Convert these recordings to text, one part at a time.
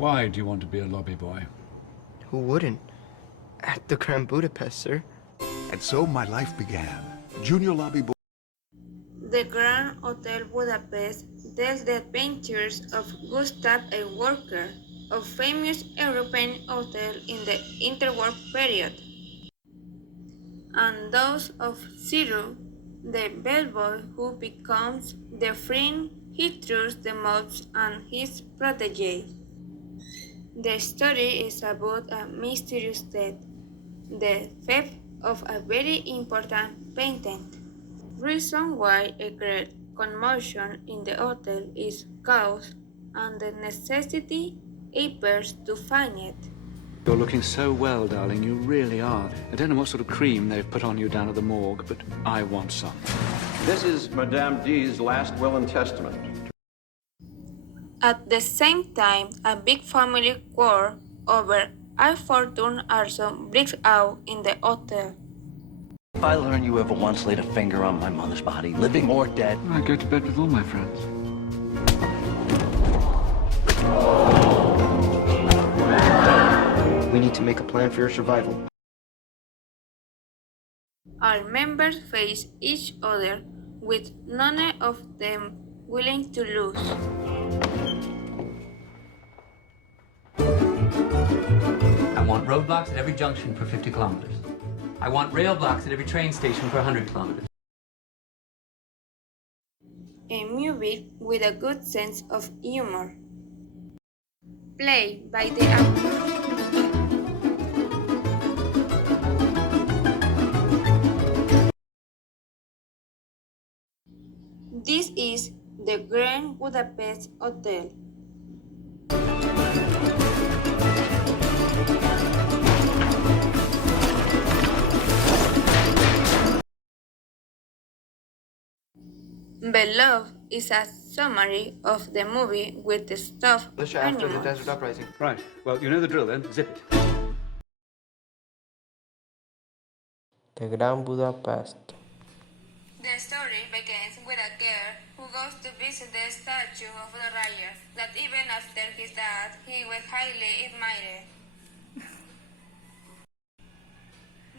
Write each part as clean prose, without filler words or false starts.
Why do you want to be a lobby boy? Who wouldn't? At the Grand Budapest, sir. And so my life began. Junior lobby boy. The Gran Hotel Budapest tells the adventures of Gustav, a worker of famous European hotel in the interwar period, and those of Ciro, the bellboy who becomes the friend he trusts the most and his protege. The story is about a mysterious death, the theft of a very important patent. Reason why a great commotion in the hotel is caused and the necessity appears to find it. You're looking so well, darling. You really are. I don't know what sort of cream they've put on you down at the morgue, but I want some. This is Madame D's last will and testament. At the same time, a big family quarrel over a fortune also breaks out in the hotel. If I learn you ever once laid a finger on my mother's body, living or dead... I go to bed with all my friends. We need to make a plan for your survival. Our members face each other with none of them willing to lose. I want roadblocks at every junction for 50 kilometers. I want rail blocks at every train station for 100 kilometers. A movie with a good sense of humor. Played by the actor. This is the Grand Budapest Hotel. Below is a summary of the movie with the stuffed Militia after the animals. Desert Uprising. Right. Well, you know the drill then. Zip it. The Grand Budapest. The story begins with a girl who goes to visit the statue of the Raya, that even after his death, he was highly admired.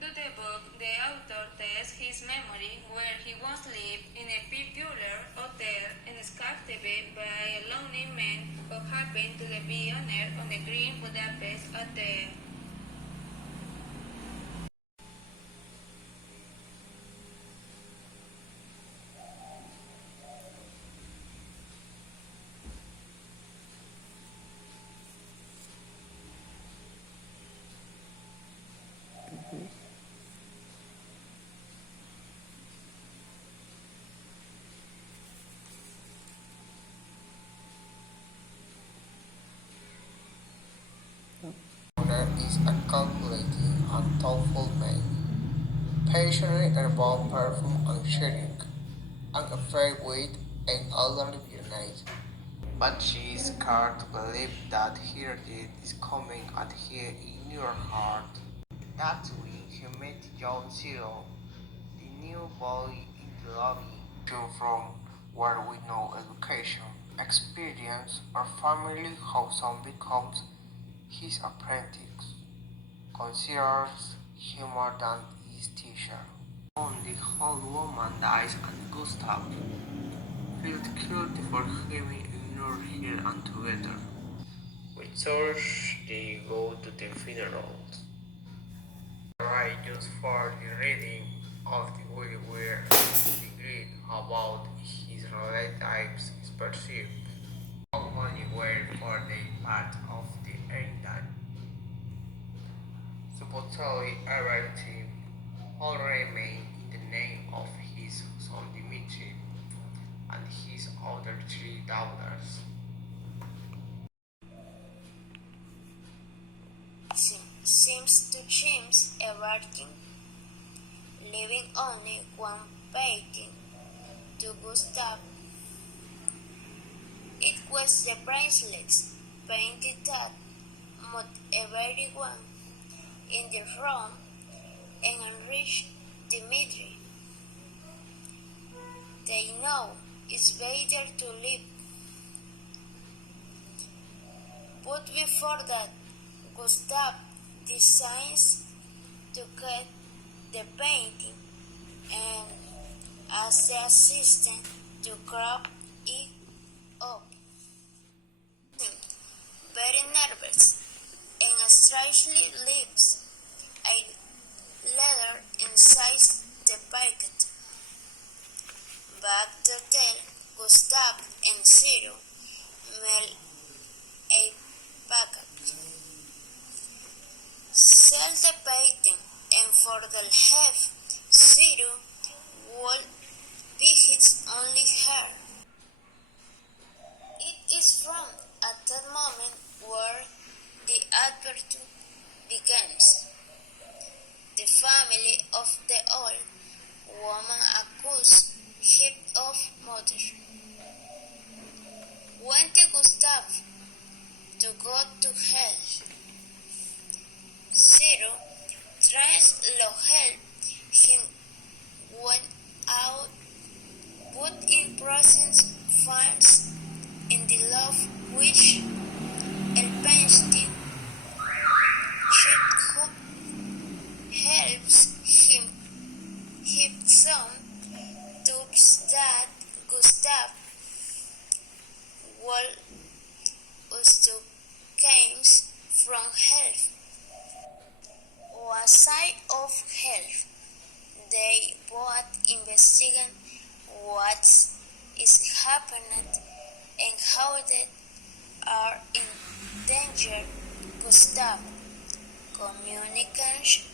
To the book, the author tests his memory where he once lived in a peculiar hotel and is captivated by a lonely man who happened to be owner of the Green Budapest Hotel. Owner is a calculating and thoughtful man, passionate about perfume and sharing, unafraid with an elderly unite. But she is scared to believe that her death is coming at her in your heart. That's when he met John Cyril, the new boy in the lobby, from where we know education, experience, or family how some becomes his apprentice, considers him more than his teacher. When the old woman dies and Gustav feels guilty for having ignored her and together. With church, they go to the funerals. Right just for the reading of the will where the greed about his relatives is perceived. Only were for the part of the end time. Supposedly everything all remained in the name of his son Dmitri and his other three daughters. Seems to change everything, leaving only one painting to Gustav. It was the bracelets painted that moved everyone in the room and enriched Dmitri. They know it's better to live But before that, Gustav decides to get the painting and asks the assistant to grab it up. Very nervous and strangely leaves a letter inside the packet. Back to hotel, Gustav and Ciro mail a package. Sell the painting, and for the half, Ciro will be his only heir. It is from at that moment where the adventure begins. The family of the old woman accused him of murder. Went to Gustav to go to hell. Ciro tries to help him when out, but in process finds in the love which el painting helps him hit some tubes that Gustav will also comes from hell. Aside of hell, they both investigate what is happening and how they are in danger. Gustav communicates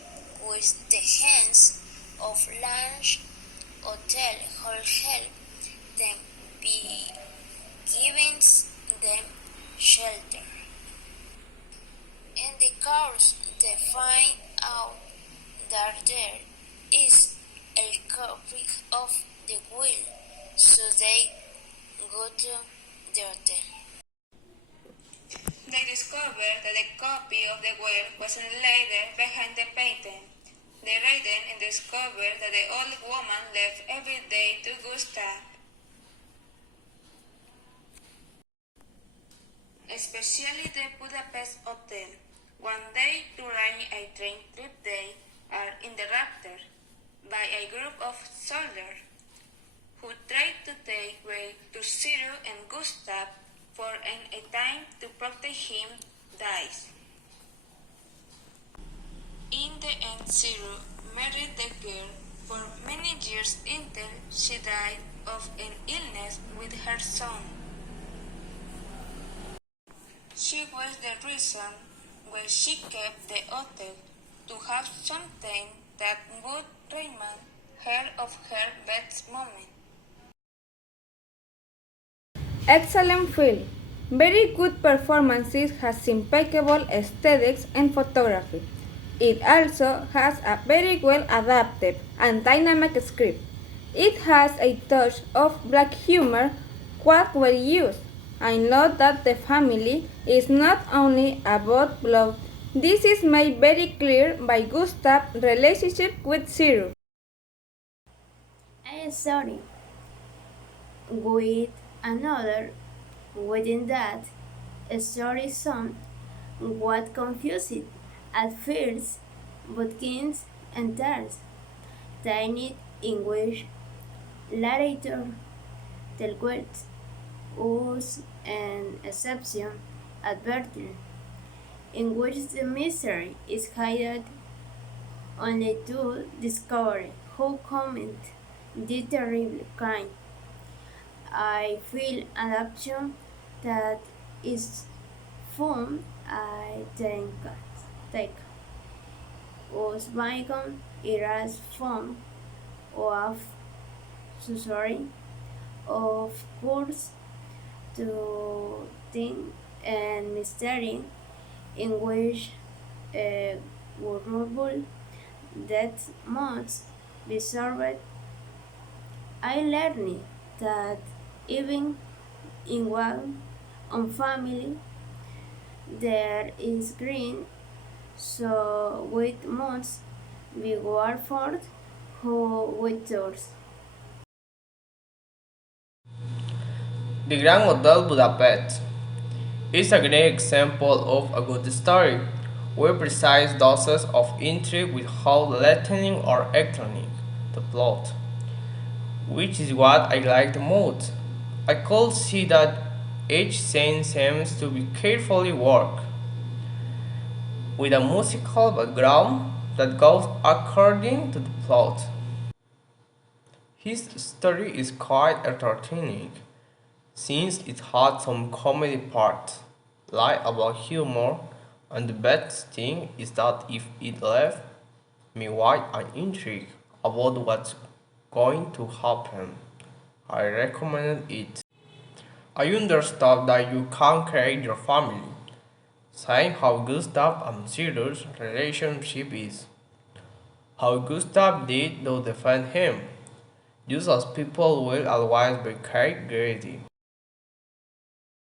with the hands of lunch hotel who help them be giving them shelter. In the course, they find out that there is a copy of the will, so they go to the hotel. They discover that the copy of the will was laid behind the painting. They read it and discover that the old woman left every day to Gustav. Especially the Budapest hotel. One day during a train trip they are interrupted by a group of soldiers who try to take way to Ciro and Gustav for a time to protect him dies. In the end, Ciro married the girl for many years until she died of an illness with her son. She was the reason why she kept the hotel, to have something that would remind her of her best moment. Excellent film. Very good performances, has impeccable aesthetics and photography. It also has a very well adapted and dynamic script. It has a touch of black humor quite well used. I know that the family is not only about blood. This is made very clear by Gustav's relationship with Ciro. A story with another within that story somewhat confused at first, but gains and turns tiny in which later the words was an exception adverted, in which the mystery is hidden only to discover who committed the terrible crime. I feel an option that is fun. I take was bygone era's form of sorry, of course, to think and mystery in which vulnerable that must be solved. I learned that even in one on family there is green, so with must be Warford who with doors. The Grand Hotel Budapest It's a great example of a good story, where precise doses of intrigue without letting or extending the plot, which is what I like the most. I could see that each scene seems to be carefully worked, with a musical background that goes according to the plot. His story is quite entertaining, since it had some comedy parts, light about humor, and the best thing is that if it left me wide and intrigued about what's going to happen, I recommend it. I understand that you can't create your family, saying how Gustav and Ciro's relationship is. How Gustav did to defend him, just as people will always be quite greedy.